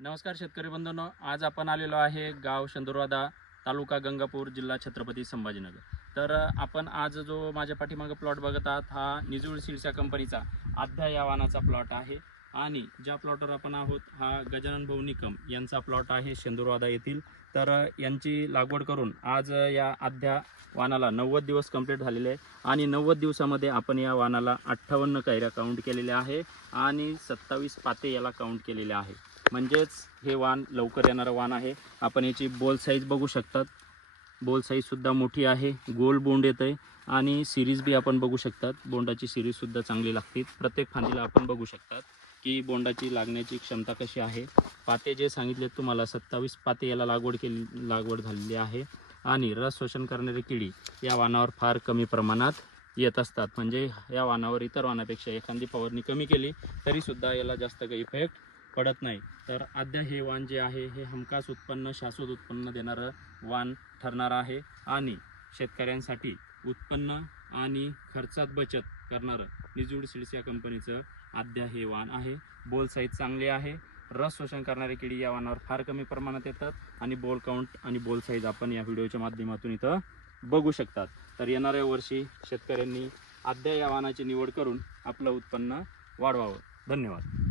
नमस्कार शेतकरी बंधूंनो आज आपण आलेलो आहे गाव शंदुरवादा तालुका गंगापूर जिल्हा छत्रपती संभाजीनगर. तर आपण आज जो माझ्या पाठीमागं प्लॉट बघत आहात हा निजूळ सिडसा कंपनीचा आध्या या वानाचा प्लॉट आहे आणि ज्या प्लॉटवर आपण आहोत हा गजानन भाऊ निकम यांचा प्लॉट आहे शेंदुरवादा येथील. तर यांची लागवड करून आज या अध्या वानाला नव्वद दिवस कंप्लीट झालेले आहे आणि नव्वद दिवसामध्ये आपण या वानाला अठ्ठावन्न कैऱ्या काउंट केलेल्या आहे आणि सत्तावीस पाते याला काउंट केलेल्या आहे. म्हणजेच हे वाण लवकर येणारं वाण आहे. आपण याची बोल साईज बघू शकतात. बोल साईजसुद्धा मोठी आहे. गोल बोंड येतं आहे आणि सिरीज बी आपण बघू शकतात. बोंडाची सिरीजसुद्धा चांगली लागते प्रत्येक फांदीला आपण बघू शकतात की बोंडाची लागण्याची क्षमता कशी आहे. पाते जे सांगितले तुम्हाला सत्तावीस पाते याला लागवड केली लागवड झालेली आहे. आणि रस शोषण करणारी किडी या वाणावर फार कमी प्रमाणात येत असतात. म्हणजे या वाणावर इतर वाणापेक्षा एखादी फवारणी कमी केली तरीसुद्धा याला जास्त काही इफेक्ट पडत नाही. तर अद्या हे वाण जे आहे हे हमखास उत्पन्न शाश्वत उत्पन्न देणारं वाण ठरणार आहे आणि शेतकऱ्यांसाठी उत्पन्न आणि खर्चात बचत करणारं निजूड सीड्स या कंपनीचं अद्या हे वाण आहे. बोल साईज चांगले आहे. रस शोषण करणारे किडी या वाणावर फार कमी प्रमाणात येतात आणि बोल काउंट आणि बोल साईज आपण या व्हिडिओच्या माध्यमातून इथं बघू शकतात. तर येणाऱ्या वर्षी शेतकऱ्यांनी अद्या या वाहनाची निवड करून आपलं उत्पन्न वाढवावं. धन्यवाद.